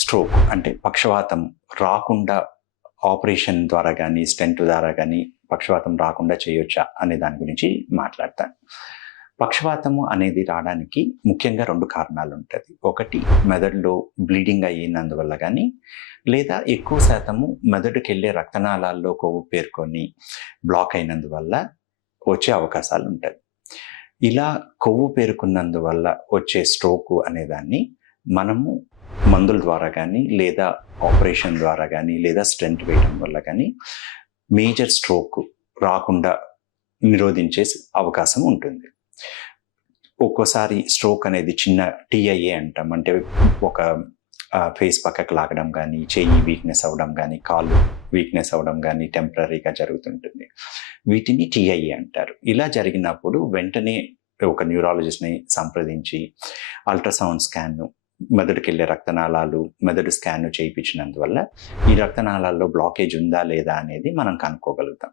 Stroke అంటే పక్షవాతం రాకుండా ఆపరేషన్ ద్వారా కానీ స్టెంట్ ద్వారా కానీ పక్షవాతం రాకుండా చేయొచ్చా అనే దాని గురించి మాట్లాడతాను. పక్షవాతము అనేది రావడానికి ముఖ్యంగా 2 కారణాలు ఉంటుంది. ఒకటి మెదడులో బ్లీడింగ్ అయినందువల్ల కానీ, లేదా ఎక్కువ శాతము మెదడుకి వెళ్ళే రక్తనాళాల్లో కొవ్వు పేరుకొని బ్లాక్ అయినందువల్ల వచ్చే అవకాశాలు ఉంటాయి. ఇలా కొవ్వు పేరుకున్నందువల్ల వచ్చే స్ట్రోకు అనేదాన్ని మనము మందుల ద్వారా కానీ, లేదా ఆపరేషన్ ద్వారా కానీ, లేదా స్టెంట్ వేయడం వల్ల కానీ మేజర్ స్ట్రోక్ రాకుండా నిరోధించే అవకాశం ఉంటుంది. ఒక్కోసారి స్ట్రోక్ అనేది చిన్న టీఐఏ అంటాం. అంటే ఒక ఫేస్ పక్కకు లాగడం కానీ, చెయ్యి వీక్నెస్ అవ్వడం కానీ, కాళ్ళు వీక్నెస్ అవ్వడం కానీ టెంపరరీగా జరుగుతుంటుంది. వీటిని టీఐఏ అంటారు. ఇలా జరిగినప్పుడు వెంటనే ఒక న్యూరాలజిస్ట్ని సంప్రదించి అల్ట్రాసౌండ్ స్కాన్ను, మెదడుకి వెళ్ళే రక్తనాళాలు మెదడు స్కాన్ చేయించినందువల్ల ఈ రక్తనాళాల్లో బ్లాకేజ్ ఉందా లేదా అనేది మనం కనుక్కోగలుగుతాం.